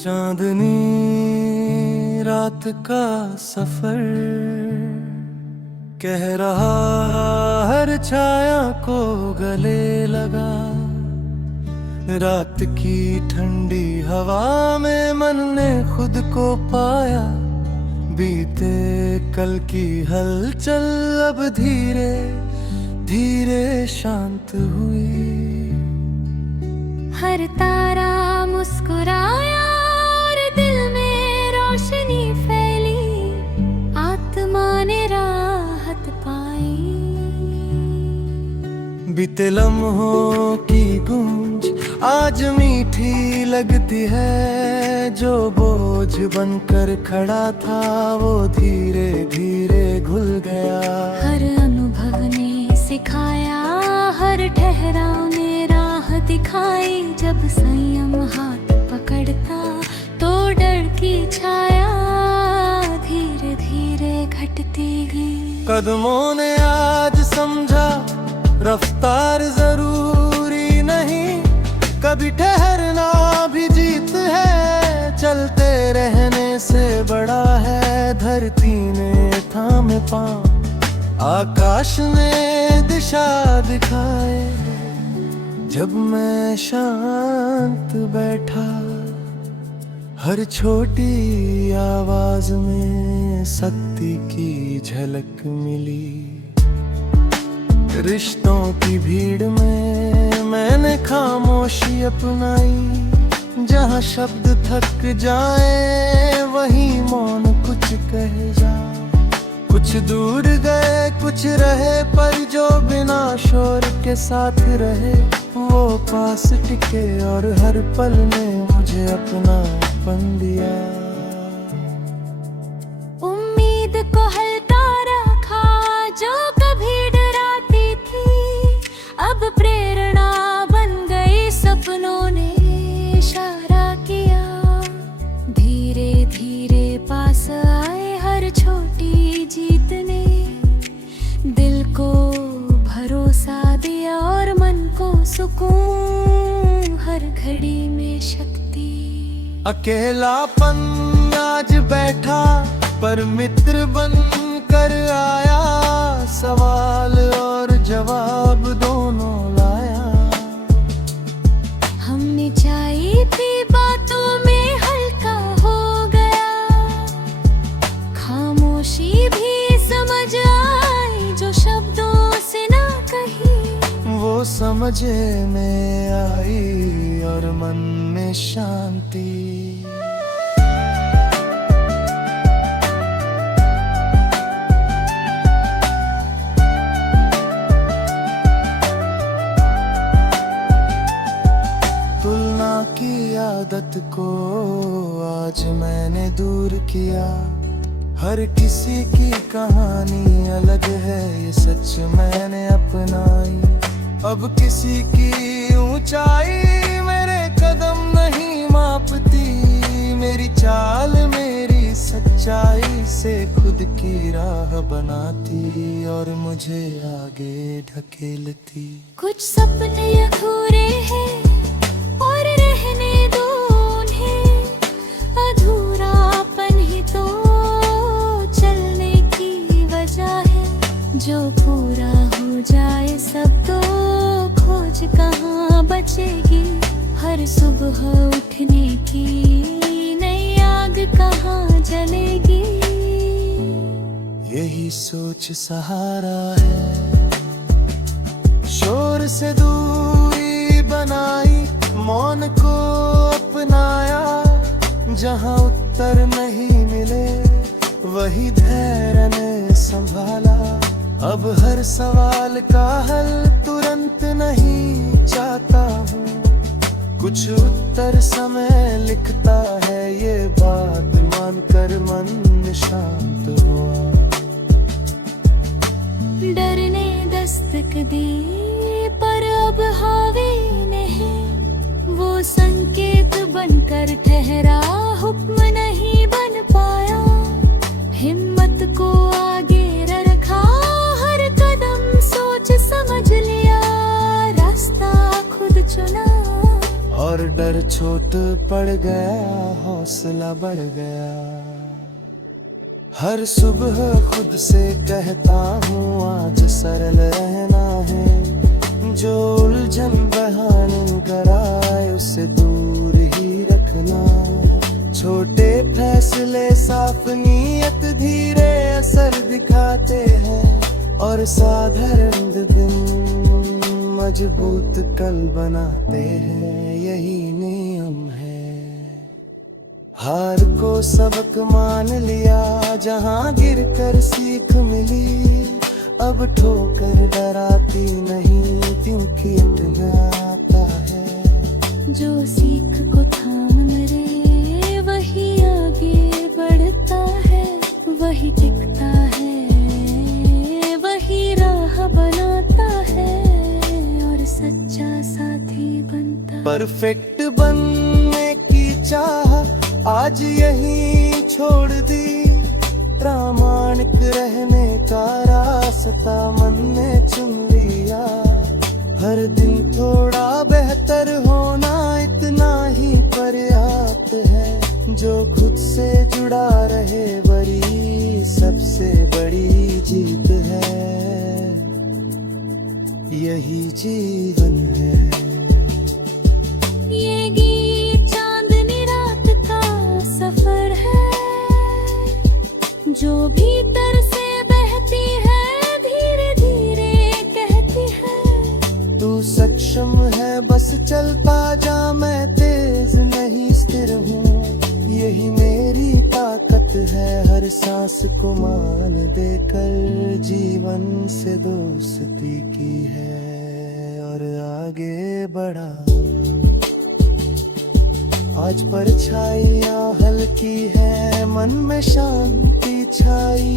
चांदनी रात का सफर कह रहा हर छाया को गले लगा। रात की ठंडी हवा में मन ने खुद को पाया। बीते कल की हलचल अब धीरे धीरे शांत हुई। हर तारा मुस्कुराया और दिल में रोशनी फैली। आत्मा ने राहत पाई। बीते लम्हों की गूंज आज मीठी लगती है। जो बोझ बनकर खड़ा था वो धीरे धीरे घुल गया। हर अनुभव ने सिखाया, हर ठहराव ने राह दिखाई। जब संयम हाथ पकड़ता तो डर की छाया धीरे धीरे घटती गई। कदमों ने आज समझा रफ्तार जरूरी नहीं। कभी ठहरना भी जीत है। चलते रहने से बड़ा है। धरती ने थामे पांव, आकाश ने दिशा दिखाए। जब मैं शांत बैठा, हर छोटी आवाज में सत्य की झलक मिली। रिश्तों की भीड़ में मैंने खामोशी अपनाई। जहाँ शब्द थक जाए वहीं मौन कुछ कह जा। कुछ दूर गए कुछ रहे, पर जो बिना शोर के साथ रहे वो पास टिके। और हर पल ने मुझे अपनापन दिया। उम्मीद को हल्का रखा जो कभी डराती थी। अब प्रेरणा बन गई, सपनों ने इशारा किया। धीरे धीरे पास आए हर छोटी जीत ने। दिल को भरोसा दिया और मन को सुकून, हर घड़ी में शक्ति। अकेलापन आज बैठा पर मित्र बन कर आया। सवाल और जवाब दोनों लाया। हमने चाही थी बातों में हल्का हो गया। खामोशी भी समझ आई जो शब्दों से ना कही। वो समझ में आई और मन में शांति। तुलना की आदत को आज मैंने दूर किया। हर किसी की कहानी अलग है, ये सच मैंने अपनाई। अब किसी की ऊंचाई मेरे कदम नहीं मापती। मेरी चाल मेरी सच्चाई से खुद की राह बनाती और मुझे आगे ढकेलती। कुछ सपने अधूरे हैं और रहने दो उन्हें। अधूरापन ही तो चलने की वजह है। जो पूरा हो जाए सब तो खोज कहाँ बचेगी। हर सुबह उठने की नई आग कहाँ जलेगी। यही सोच सहारा है। शोर से दूरी बनाई, मौन को अपनाया। जहाँ उत्तर नहीं मिले वही धैर्य ने संभाला। अब हर सवाल का हल तुरंत नहीं चाहता हूँ। कुछ उत्तर समय लिखता है, ये बात मानकर मन शांत हुआ। डर ने दस्तक दी पर अब हावी नहीं। वो संकेत बनकर ठहरा, हुक्म नहीं बन पाया। हिम्मत को आगे रखा, हर कदम सोच समझ लिया। रास्ता खुद चुना और डर छोट पड़ गया, हौसला बढ़ गया। हर सुबह खुद से कहता हूँ आज सरल रहना है, जो उलझन बहाने कराए उसे दूर ही रखना। छोटे फैसले साफ नीयत धीरे असर दिखाते हैं, और साधारण दिन मजबूत कल बनाते हैं, यही नियम है। हार को सबक मान लिया, जहाँ गिर कर सीख मिली, अब ठोकर डराती नहीं, क्योंकि आता है। जो सीख को थाम ले वही आगे बढ़ता है, वही टिकता है, वही राह बनाता है, और सच्चा साथी बनता है। परफेक्ट बनने की चाह आज यही छोड़ दी, प्रामाणिक रहने का रास्ता मन ने चुन लिया। हर दिन थोड़ा बेहतर होना इतना ही पर्याप्त है, जो खुद से जुड़ा रहे बड़ी सबसे बड़ी जीत है, यही जीवन है। ये गीत चांदनी रात का सफर है, जो भीतर से बहती है धीरे धीरे कहती है। तू सक्षम है बस चलता जा, मैं तेज नहीं स्थिर हूँ, यही मेरी ताकत है। हर सांस को मान देकर जीवन से दोस्ती की है, और आगे बढ़ा। आज परछाइयाँ हल्की है, मन में शांति छाई,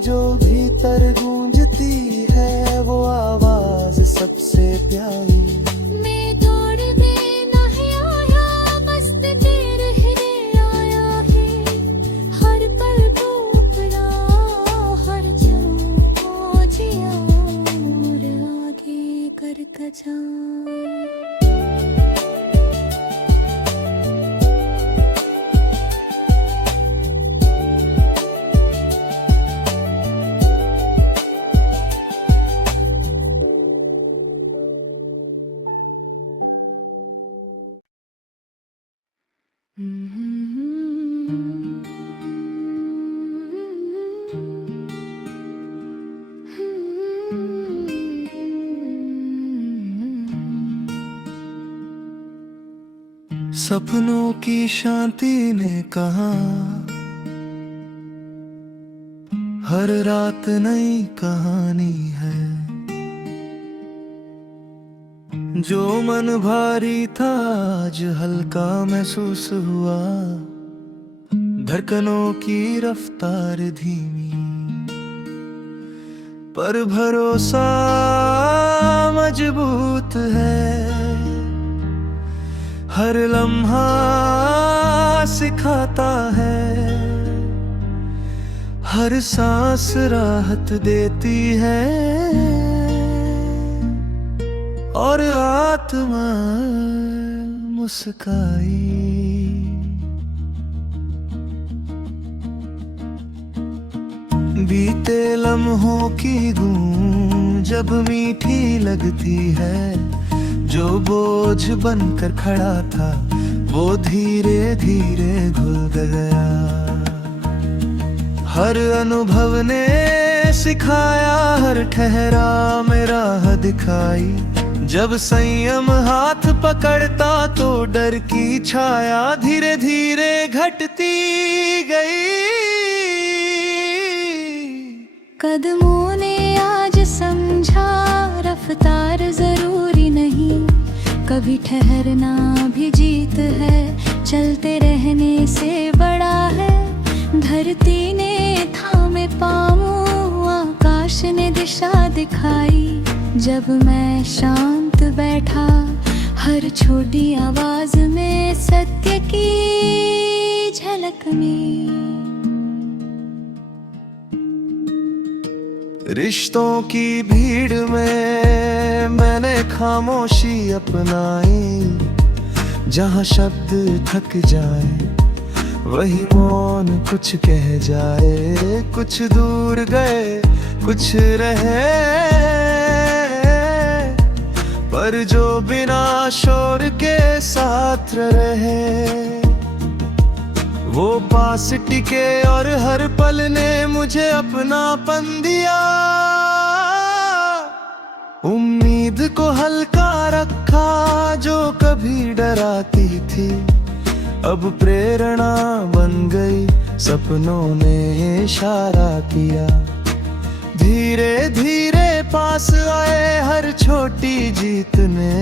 जो भीतर गूंजती है वो आवाज सबसे प्यारी। मैं दौड़ने नहीं आया, बस तेरे ही आया है। हर पल को उपड़ा, हर क्षण को जिया, और आगे करता जा। सपनों की शांति ने कहा, हर रात नई कहानी है। जो मन भारी था आज हल्का महसूस हुआ, धड़कनों की रफ्तार धीमी, पर भरोसा मजबूत है। हर लम्हा सिखाता है, हर सांस राहत देती है, और आत्मा मुस्काई। बीते लम्हों की गूंज जब मीठी लगती है, जो बोझ बनकर खड़ा था वो धीरे धीरे घुल गया। हर अनुभव ने सिखाया, हर ठहरा में राह दिखाई। जब संयम हाथ पकड़ता तो डर की छाया धीरे धीरे घटती गई। कदमों ने आज समझा, रफ्तार जरूरी नहीं, कभी ठहरना भी जीत है, चलते रहने से बड़ा है। धरती ने थामे पाँव, आकाश ने दिशा दिखाई। जब मैं शांत बैठा, हर छोटी आवाज में सत्य की झलक में। रिश्तों की भीड़ में मैंने खामोशी अपनाई, जहाँ शब्द थक जाए वही मौन कुछ कह जाए। कुछ दूर गए कुछ रहे, पर जो बिना शोर के साथ रहे वो पास टिके और हर पल ने मुझे अपनापन दिया। उम्मीद को हल्का रखा जो कभी डराती थी, अब प्रेरणा बन गई, सपनों ने इशारा किया। धीरे धीरे पास आए हर छोटी जीत ने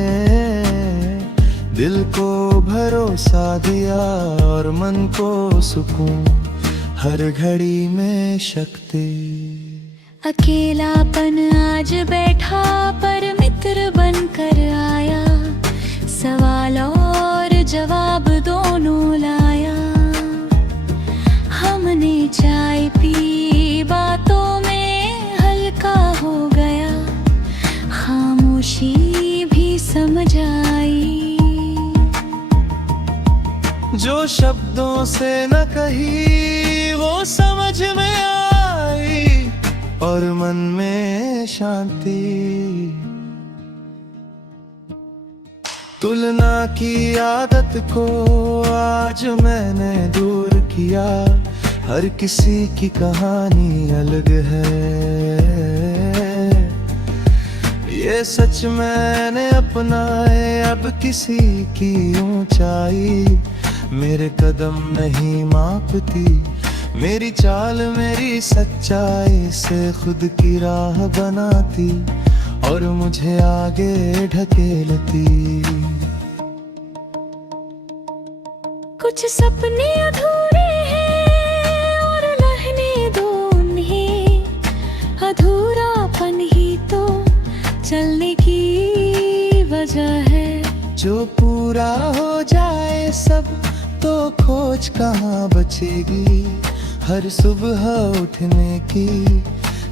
दिल को भरोसा दिया और मन को सुकून, हर घड़ी में शक्ति। अकेलापन आज बैठा पर मित्र बनकर आया, सवाल और जवाब दोनों लाया। हमने चाय पी, बातों में हल्का हो गया, खामोशी भी समझ आई। जो शब्दों से न कही वो समझ में आई और मन में शांति। तुलना की आदत को आज मैंने दूर किया, हर किसी की कहानी अलग है। ये सच मैंने अपनाए, अब किसी की ऊंचाई मेरे कदम नहीं मापती। मेरी चाल मेरी सच्चाई से खुद की राह बनाती और मुझे आगे ढकेलती। कुछ सपने अधूरे हैं और रहने दो उन्हें, अधूरापन ही तो चलने की वजह है। जो पूरा हो जाए सब तो खोज कहाँ बचेगी, हर सुबह उठने की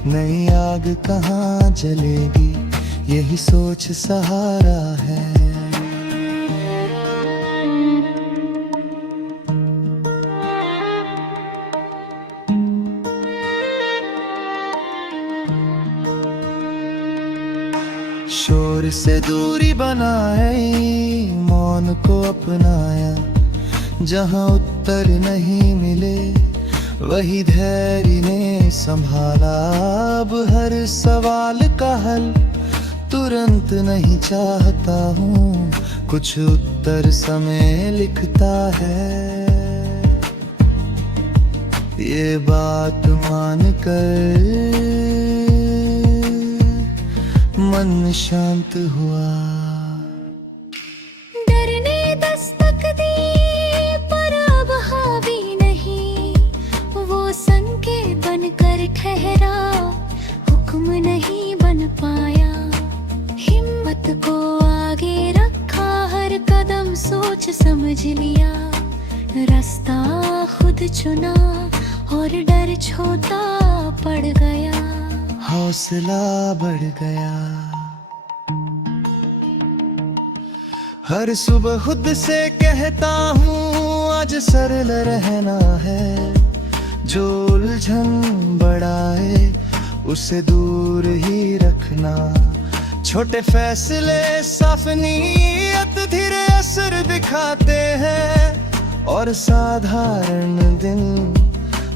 नई आग कहाँ जलेगी, यही सोच सहारा है। शोर से दूरी बनाए, मौन को अपनाया, जहाँ उत्तर नहीं मिले वही धैर्य ने संभाला। अब हर सवाल का हल तुरंत नहीं चाहता हूँ, कुछ उत्तर समय लिखता है। ये बात मान कर मन शांत हुआ। डरने दस्तक दी पर अब हावी नहीं, वो संकेत बनकर ठहरा, हुक्म नहीं बन पाया। हिम्मत को आगे रखा, हर कदम सोच समझ लिया, रास्ता खुद चुना और डर छोटा पड़ गया, हौसला बढ़ गया। हर सुबह खुद से कहता हूँ आज सरल रहना है, जो उलझन बढ़ाए उसे दूर ही रखना। छोटे फैसले साफ नीयत धीरे असर दिखाते हैं और साधारण दिन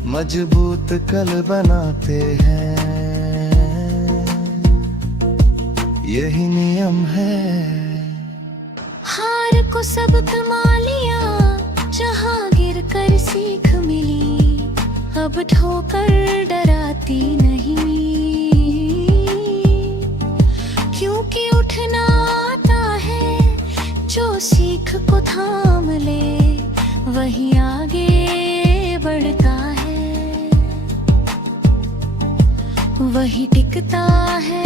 मजबूत कल बनाते हैं। यही नियम है। हार को सबक मान लिया, जहाँ गिर कर सीख मिली, अब ठोकर डराती नहीं, क्योंकि उठना आता है। जो सीख को थाम ले वही आगे बढ़ता है, वही टिकता है,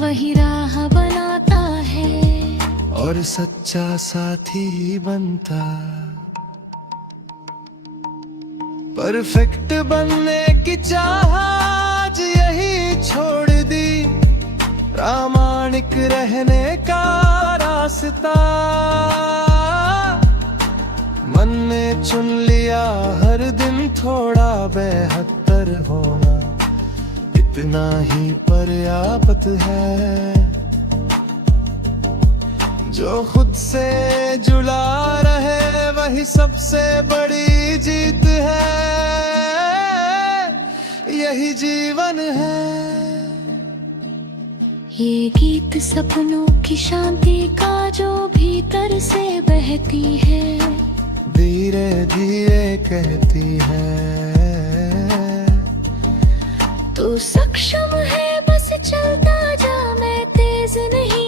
वही राह बनाता है और सच्चा साथी बनता। परफेक्ट बनने की चाह आज यही छोड़ दी, प्रामाणिक रहने का रास्ता मन में चुन लिया, हर दिन थोड़ा बेहतर होना इतना ही पर्याप्त है। जो खुद से जुड़ा रहे वही सबसे बड़ी जीत है, यही जीवन है। ये गीत सपनों की शांति का जो भीतर से बहती है, धीरे धीरे कहती है, तो सक्षम है बस चलता जा, मैं तेज नहीं।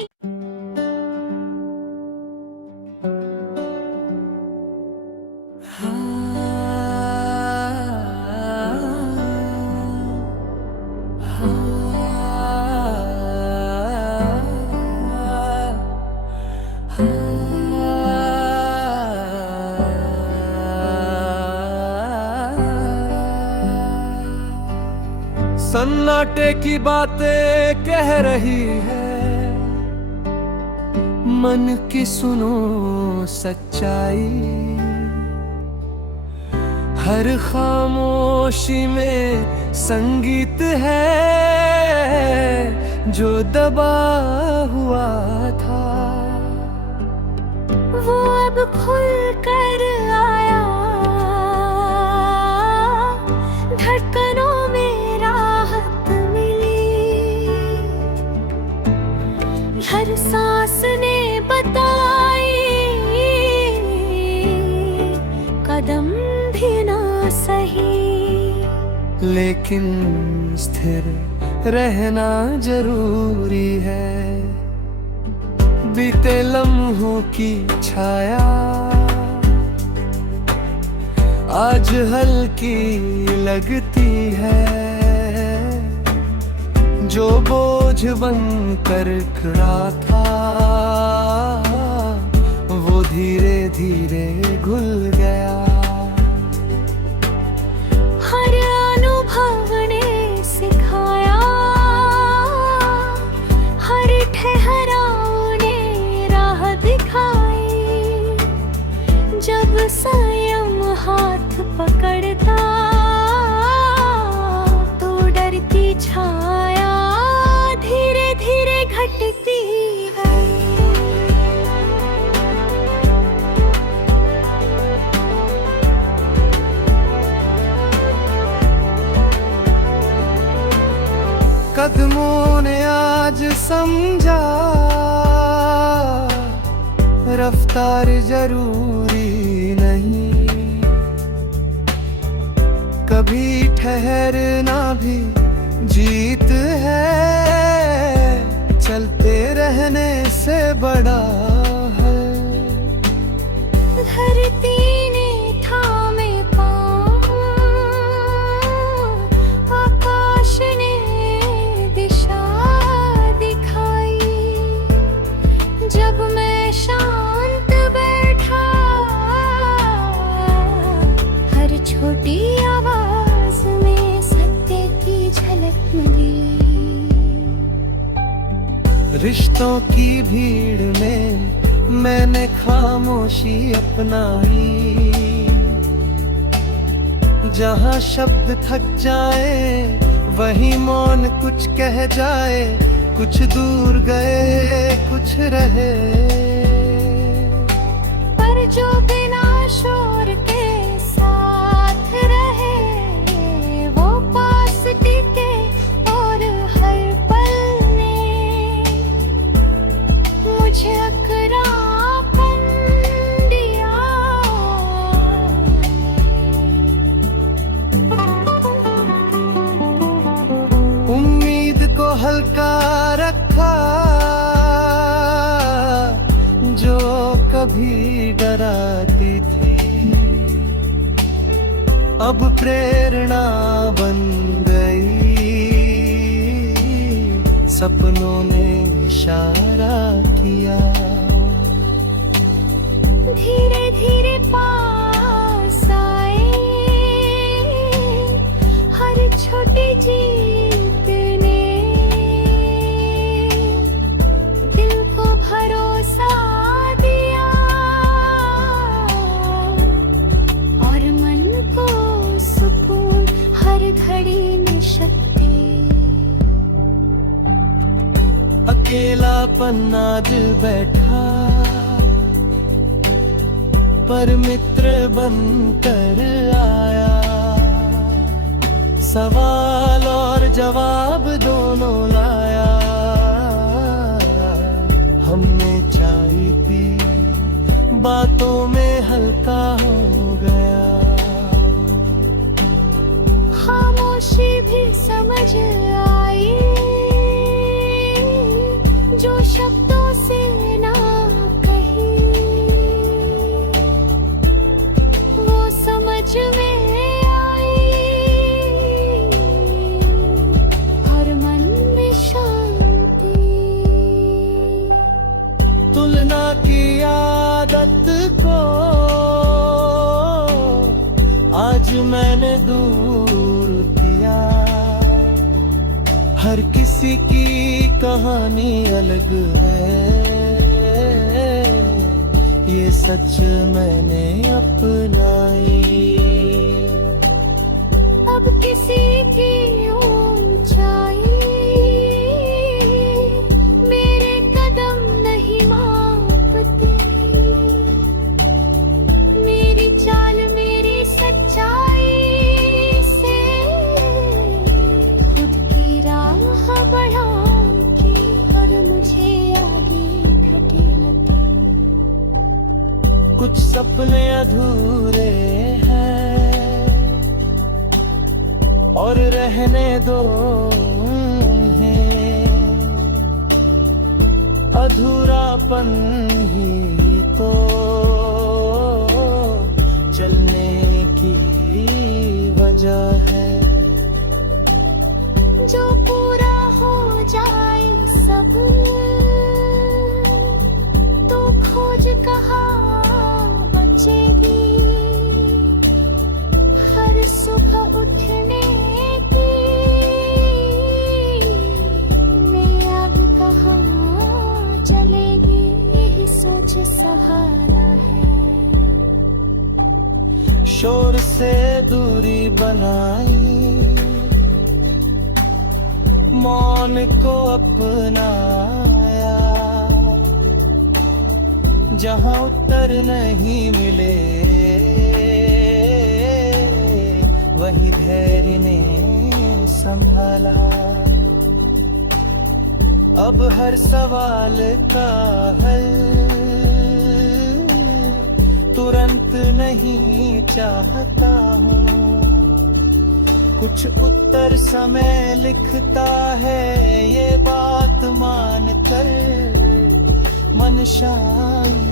सन्नाटे की बातें कह रही है, मन की सुनो सच्चाई। हर खामोशी में संगीत है जो दबा हुआ था, वो अब खुल कर आया, धड़कनों में राहत मिली। हर सांस ने बताई, कदम भी ना सही, लेकिन स्थिर रहना जरूरी है। बीते लम्हों की छाया आज हल्की लगती है, जो बोझ बन कर खड़ा था वो धीरे धीरे घुल गया। हर अनुभव ने सिखाया, हर ठहराव ने राह दिखाई। जब संयम हाथ पकड़ता तो डर की छाया धीरे धीरे घटती है। कदमों ने आज समझा, रफ्तार जरूरी नहीं, कभी ठहरना भी जीत है। चलते रहने से बड़ा है, धरती ने थामे पाँव, आकाश ने दिशा दिखाई। जब मैं शांत बैठा, हर छोटी आवाज में सत्य की झलक मिली। रिश्तों की भीड़ में मैंने खामोशी अपनाई। जहाँ शब्द थक जाए वही मौन कुछ कह जाए, कुछ दूर गए कुछ रहे, पर जो बिना शोर के साथ रहे वो पास टिके, और हर पल ने मुझे अकरापन दिया। उम्मीद को हल्का रखा जो कभी डराती थी, अब प्रेरणा बन गई। सपनों ने इशारा किया, धीरे धीरे पास आए। हर छोटी जीत ने अपनापन आज बैठा, पर मित्र बनकर आया। सवाल और जवाब दोनों लाया। हमने चाय पी, बातों में हल्का हो गया। खामोशी भी समझ आई, जो शब्दों से ना कही, वो समझ में आई। हर मन में शांति। तुलना की आदत को आज मैंने दूर किया। हर किसी की कहानी अलग है, ये सच मैंने अपनाई। अब किसी की ऊंचाई मेरे कदम नहीं मापती। मेरी चाल मेरी सच्चाई से खुद की राह बढ़ाऊंगी और मुझे आगे ढकेलती। कुछ सपने अधूरे हैं और रहने दो उन्हें। अधूरापन ही तो चलने की वजह है। जो पूरा हो जाए सब, तो खोज कहाँ बचेगी। हर सुबह उठने की में आग कहाँ चलेगी। यही सोच सहारा है। शोर से दूरी बनाई, मौन को अपनाया। जहां उत्तर नहीं मिले, वही धैर्य ने संभाला। अब हर सवाल का हल तुरंत नहीं चाहता हूँ। कुछ उत्तर समय लिखता है, ये बात मान कर मन शांत